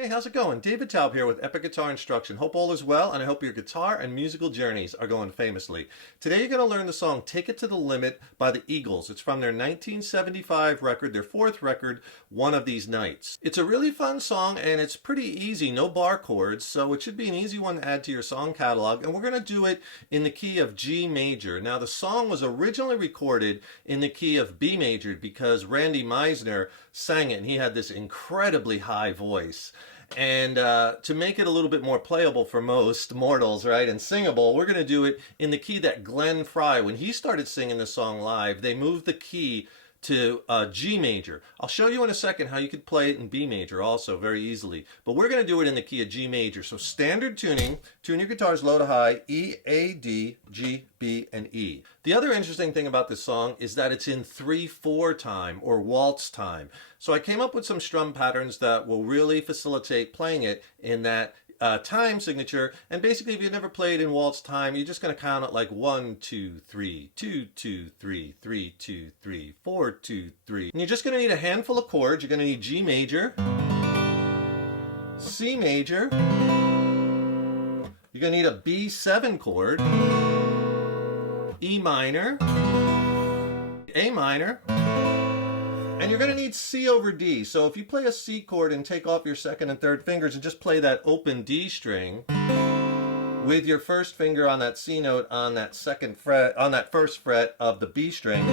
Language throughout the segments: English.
Hey, how's it going? David Taub here with Epic Guitar Instruction. Hope all is well, and I hope your guitar and musical journeys are going famously. Today you're going to learn the song Take It to the Limit by the Eagles. It's from their 1975 record, their fourth record, One of These Nights. It's a really fun song, and it's pretty easy, no bar chords, so it should be an easy one to add to your song catalog, and we're going to do it in the key of G major. Now, the song was originally recorded in the key of B major because Randy Meisner sang it, and he had this incredibly high voice. And to make it a little bit more playable for most mortals, right, and singable, we're going to do it in the key that Glenn Frey, when he started singing this song live, they moved the key to G major. I'll show you in a second how you could play it in B major also very easily. But we're going to do it in the key of G major. So standard tuning, tune your guitars low to high, E, A, D, G, B, and E. The other interesting thing about this song is that it's in 3/4 time or waltz time. So I came up with some strum patterns that will really facilitate playing it in that time signature. And basically, if you've never played in waltz time, you're just going to count it like 1, 2, 3, 2, 2, 3, 3, 2, 3, 4, 2, 3. And you're just going to need a handful of chords. You're going to need G major, C major. You're going to need a B7 chord, E minor, A minor. And you're going to need C over D. So if you play a C chord and take off your second and third fingers and just play that open D string with your first finger on that C note on that second fret, on that first fret of the B string,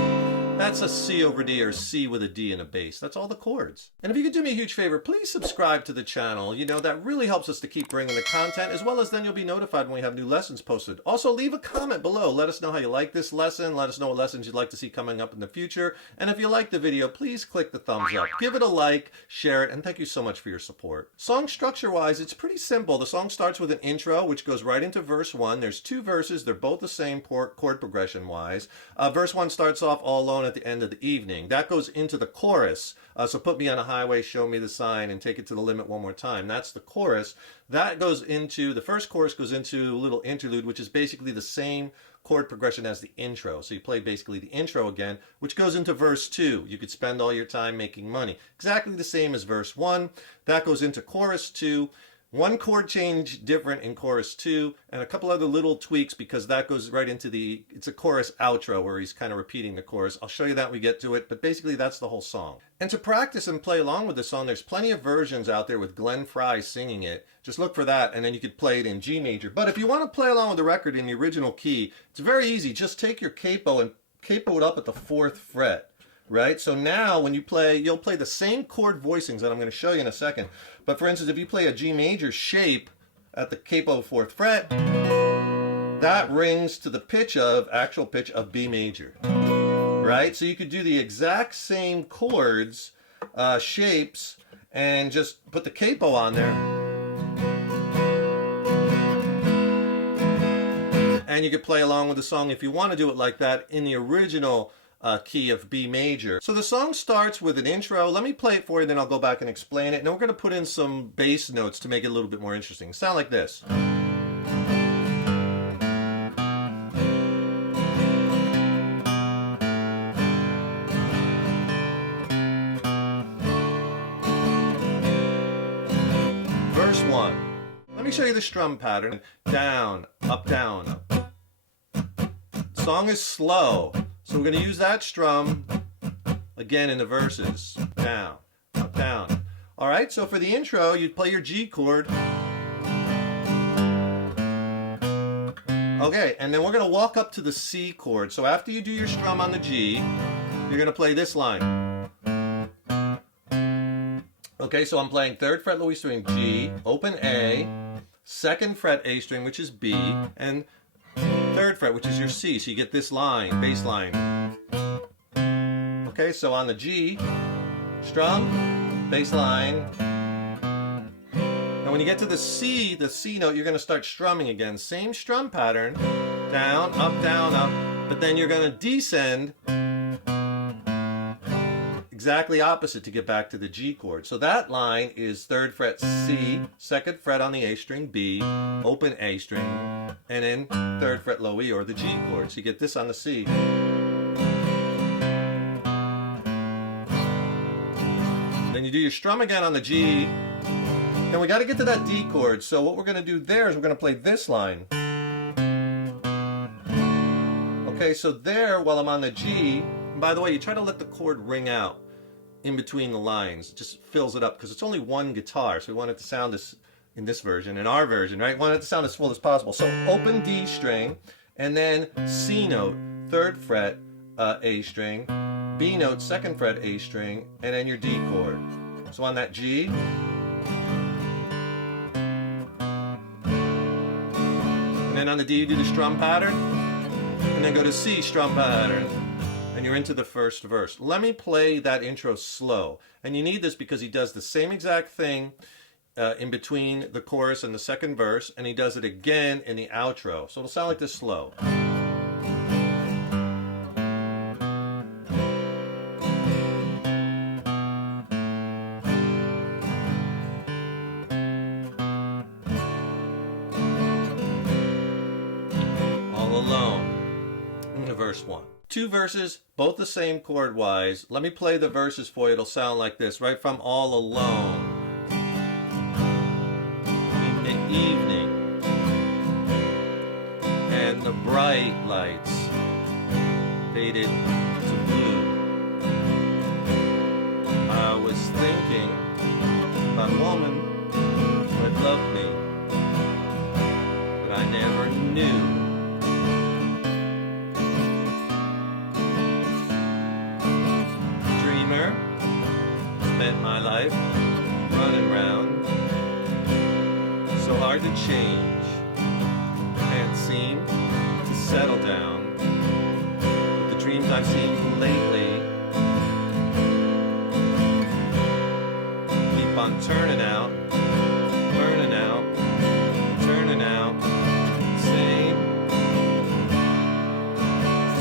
that's a C over D, or C with a D and a bass. That's all the chords. And if you could do me a huge favor, please subscribe to the channel. You know, that really helps us to keep bringing the content, as well as then you'll be notified when we have new lessons posted. Also, leave a comment below. Let us know how you like this lesson. Let us know what lessons you'd like to see coming up in the future. And if you like the video, please click the thumbs up. Give it a like, share it, and thank you so much for your support. Song structure-wise, it's pretty simple. The song starts with an intro, which goes right into verse 1. There's 2 verses. They're both the same chord progression-wise. Verse 1 starts off all alone at the end of the evening. That goes into the chorus. So put me on a highway, show me the sign, and take it to the limit one more time. That's the chorus. That goes into, the first chorus goes into a little interlude, which is basically the same chord progression as the intro. So you play basically the intro again, which goes into verse 2. You could spend all your time making money. Exactly the same as verse 1. That goes into chorus 2. One chord change different in chorus 2, and a couple other little tweaks because that goes right into the, it's a chorus outro where he's kind of repeating the chorus. I'll show you that when we get to it, but basically that's the whole song. And to practice and play along with the song, there's plenty of versions out there with Glenn Frey singing it. Just look for that, and then you could play it in G major. But if you want to play along with the record in the original key, it's very easy. Just take your capo and capo it up at the 4th fret. Right? So now when you play, you'll play the same chord voicings that I'm going to show you in a second. But for instance, if you play a G major shape at the capo 4th fret, that rings to the pitch of, actual pitch of B major. Right? So you could do the exact same chords, shapes, and just put the capo on there. And you could play along with the song if you want to do it like that in the original key of B major. So the song starts with an intro. Let me play it for you, then I'll go back and explain it. And then we're going to put in some bass notes to make it a little bit more interesting. Sound like this. Verse 1. Let me show you the strum pattern. Down, up, down, up. Song is slow. So we're going to use that strum again in the verses. Down, up, down. All right, so for the intro, you'd play your G chord. Okay, and then we're going to walk up to the C chord. So after you do your strum on the G, you're going to play this line. Okay, so I'm playing 3rd fret low E string G, open A, 2nd fret A string, which is B, and 3rd fret, which is your C, so you get this line, bass line. Okay, so on the G, strum, bass line. And when you get to the C note, you're going to start strumming again. Same strum pattern, down, up, but then you're going to descend exactly opposite to get back to the G chord. So that line is 3rd fret C, 2nd fret on the A string B, open A string, and then 3rd fret low E or the G chord. So you get this on the C. Then you do your strum again on the G, Then we got to get to that D chord. So what we're going to do there is we're going to play this line. Okay, so there, while I'm on the G, and by the way, you try to let the chord ring out in between the lines. It just fills it up because it's only one guitar, so we want it to sound as, in this version, in our version, right? We want it to sound as full as possible. So open D string, and then C note, 3rd fret, A string, B note, 2nd fret, A string, and then your D chord. So on that G, and then on the D you do the strum pattern, and then go to C, strum pattern, and you're into the first verse. Let me play that intro slow. And you need this because he does the same exact thing in between the chorus and the second verse, and he does it again in the outro. So it'll sound like this slow. All alone. Into verse 1. 2 verses, both the same chord wise. Let me play the verses for you. It'll sound like this, right from All Alone. In the evening, and the bright lights faded to blue. I was thinking about a woman who had loved me, but I never knew. Spent my life running round, so hard to change, can't seem to settle down. With the dreams I've seen lately keep on turning out, burning out, turning out, same.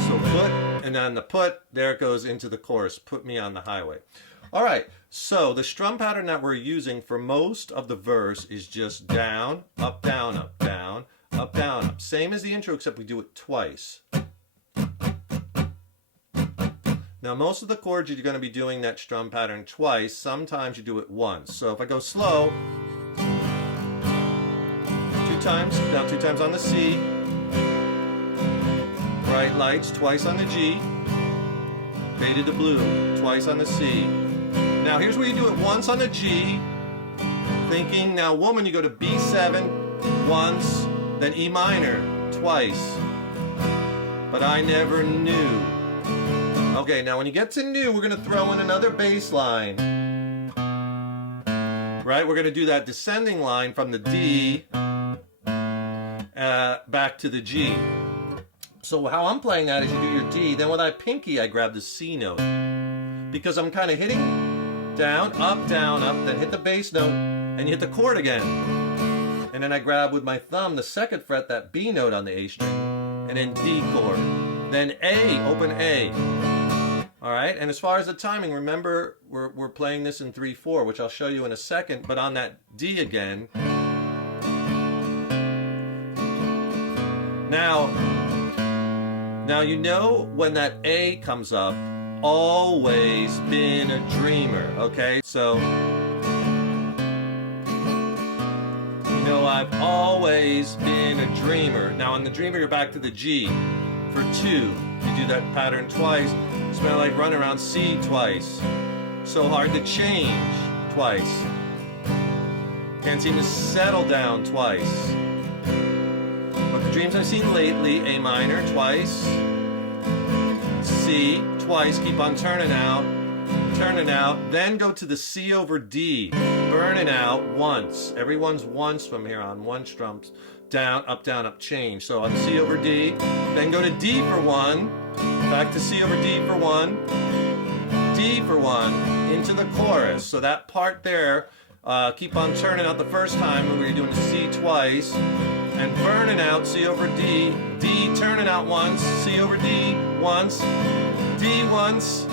So put, and on the put, there it goes into the chorus, put me on the highway. All right, so the strum pattern that we're using for most of the verse is just down, up, down, up, down, up, down, up. Same as the intro, except we do it twice. Now, most of the chords you're going to be doing that strum pattern twice. Sometimes you do it once. So if I go slow, 2 times, down 2 times on the C, bright lights, twice on the G, faded to blue, twice on the C. Now here's where you do it once on the G, thinking, now woman, you go to B7 once, then E minor twice, but I never knew. Okay, now when you get to new, we're gonna throw in another bass line. Right, we're gonna do that descending line from the D back to the G. So how I'm playing that is you do your D, then with that pinky I grab the C note, because I'm kind of hitting down, up, then hit the bass note, and you hit the chord again. And then I grab with my thumb the 2nd fret, that B note on the A string, and then D chord. Then A, open A. All right, and as far as the timing, remember we're playing this in 3/4, which I'll show you in a second, but on that D again. Now you know when that A comes up, always been a dreamer, okay? So, you know I've always been a dreamer. Now on the dreamer, you're back to the G for 2. You do that pattern twice. Smell like run around C twice. So hard to change twice. Can't seem to settle down twice. But the dreams I've seen lately, A minor twice, C twice, keep on turning out, then go to the C over D, burning out once. Everyone's once from here on, one strums, down, up, change. So on C over D, then go to D for 1, back to C over D for 1, D for 1, into the chorus. So that part there, keep on turning out the first time when we were doing the C twice, and burning out C over D, D turning out once, C over D once, D once.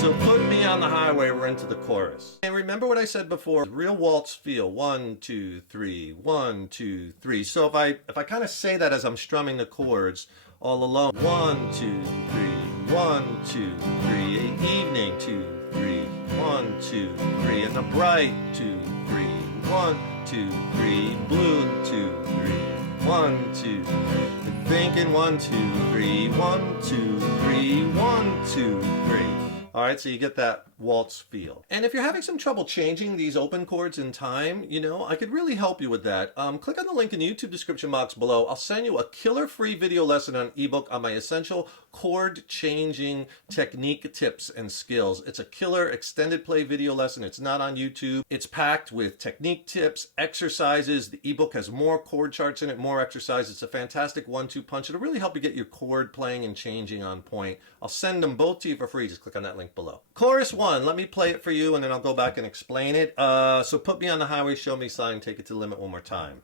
So put me on the highway, we're into the chorus. And remember what I said before, real waltz feel, 1, 2, 3, 1, 2, 3. So if I kind of say that as I'm strumming the chords, All Alone, 1, 2, 3, 1, 2, 3, evening, 2, 3, 1, 2, 3, and the bright, 2, 3, 1, 2, 3, blue, 2, 3, 1, 2, 3. Thinking 1, 2, 3, 1, 2, 3, 1, 2, 3. All right, so you get that waltz feel. And if you're having some trouble changing these open chords in time, you know, I could really help you with that. Click on the link in the YouTube description box below. I'll send you a killer free video lesson on ebook on my essential chord changing technique tips and skills. It's a killer extended play video lesson. It's not on YouTube. It's packed with technique tips, exercises. The ebook has more chord charts in it, more exercises. It's a fantastic 1-2 punch. It'll really help you get your chord playing and changing on point. I'll send them both to you for free. Just click on that link below. Chorus 1, let me play it for you and then I'll go back and explain it. So put me on the highway, show me sign, take it to the limit one more time.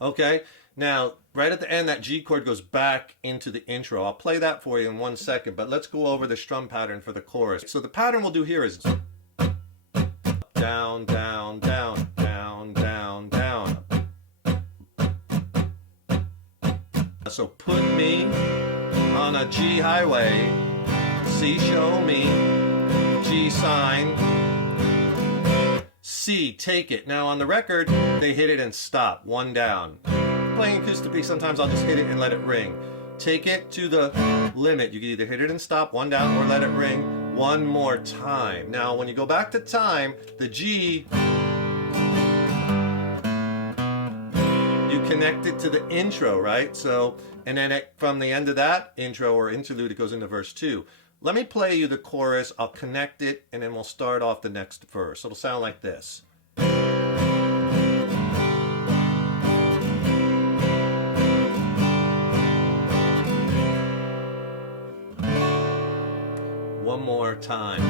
Okay, now right at the end that G chord goes back into the intro. I'll play that for you in 1 second, but let's go over the strum pattern for the chorus. So the pattern we'll do here is down, down, down, down, down, down. So put me on a G highway, C show me, G sign, C take it. Now on the record, they hit it and stop, 1 down. Playing acoustically, sometimes I'll just hit it and let it ring. Take it to the limit. You can either hit it and stop, 1 down, or let it ring 1 more time. Now, when you go back to time, the G, you connect it to the intro, right? So, and then from the end of that intro or interlude, it goes into verse 2. Let me play you the chorus. I'll connect it, and then we'll start off the next verse. It'll sound like this. One more time.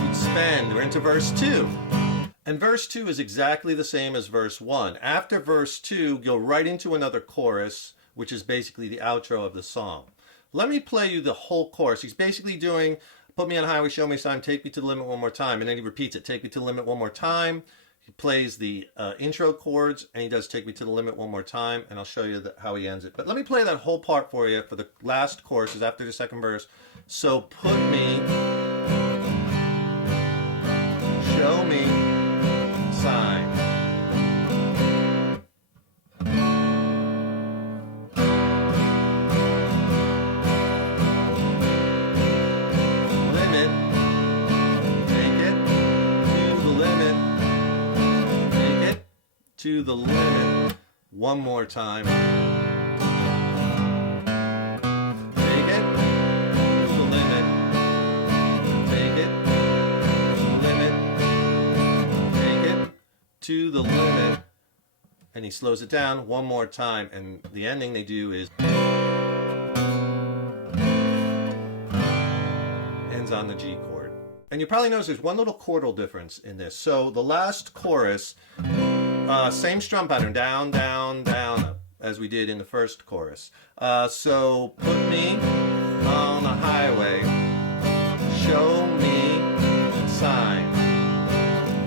You'd spend. We're into verse 2. And verse 2 is exactly the same as verse 1. After verse 2, go right into another chorus, which is basically the outro of the song. Let me play you the whole chorus. He's basically doing, put me on highway, show me sign, take me to the limit 1 more time. And then he repeats it, take me to the limit 1 more time. He plays the intro chords, and he does take me to the limit 1 more time. And I'll show you how he ends it. But let me play that whole part for you for the last chorus, is after the second verse. So put me, show me, sign. To the limit 1 more time. Take it to the limit. Take it to the limit. Take it to the limit. And he slows it down 1 more time. And the ending they do is ends on the G chord. And you probably notice there's one little chordal difference in this. So the last chorus, same strum pattern, down, down, down, up, as we did in the first chorus. So put me on a highway, show me sign.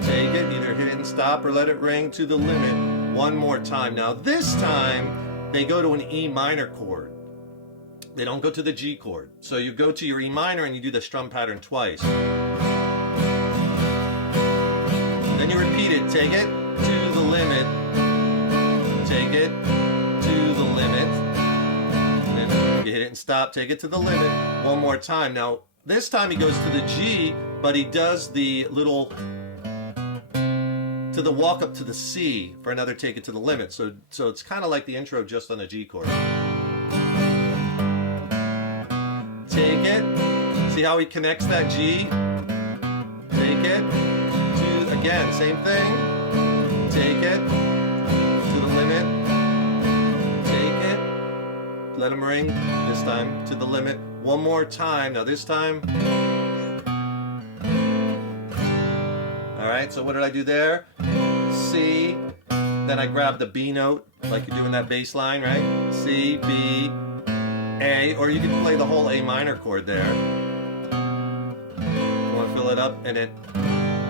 Take it, either hit it and stop or let it ring to the limit 1 more time. Now this time, they go to an E minor chord. They don't go to the G chord. So you go to your E minor and you do the strum pattern twice. Then you repeat it, take it to the limit, take it to the limit, and then you hit it and stop, take it to the limit 1 more time. Now this time he goes to the G, but he does the little, to the walk up to the C for another take it to the limit. So it's kind of like the intro just on a G chord. Take it, see how he connects that G, take it to, again, same thing. Take it to the limit, take it, let him ring, this time to the limit 1 more time. Now this time, all right, so what did I do there? C, then I grab the B note, like you're doing that bass line, right? C, B, A, or you can play the whole A minor chord there. You want to fill it up and then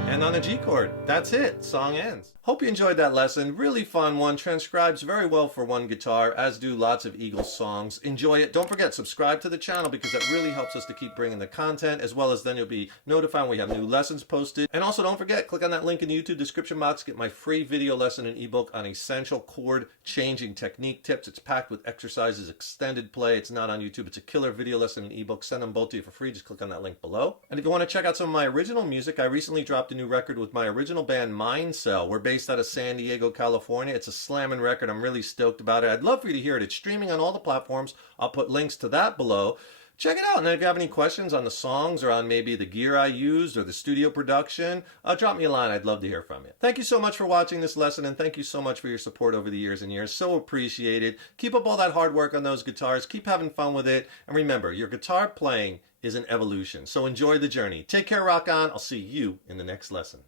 end on a G chord. That's it. Song ends. Hope you enjoyed that lesson. Really fun one. Transcribes very well for one guitar, as do lots of Eagles songs. Enjoy it. Don't forget, subscribe to the channel because that really helps us to keep bringing the content, as well as then you'll be notified when we have new lessons posted. And also don't forget, click on that link in the YouTube description box. Get my free video lesson and ebook on essential chord changing technique tips. It's packed with exercises, extended play. It's not on YouTube. It's a killer video lesson and ebook. Send them both to you for free. Just click on that link below. And if you want to check out some of my original music, I recently dropped a new record with my original band Mindcell. We're based out of San Diego, California. It's a slamming record. I'm really stoked about it. I'd love for you to hear it. It's streaming on all the platforms. I'll put links to that below. Check it out. And if you have any questions on the songs or on maybe the gear I used or the studio production, drop me a line. I'd love to hear from you. Thank you so much for watching this lesson, and thank you so much for your support over the years and years. So appreciated. Keep up all that hard work on those guitars. Keep having fun with it. And remember, your guitar playing is an evolution. So enjoy the journey. Take care, rock on. I'll see you in the next lesson.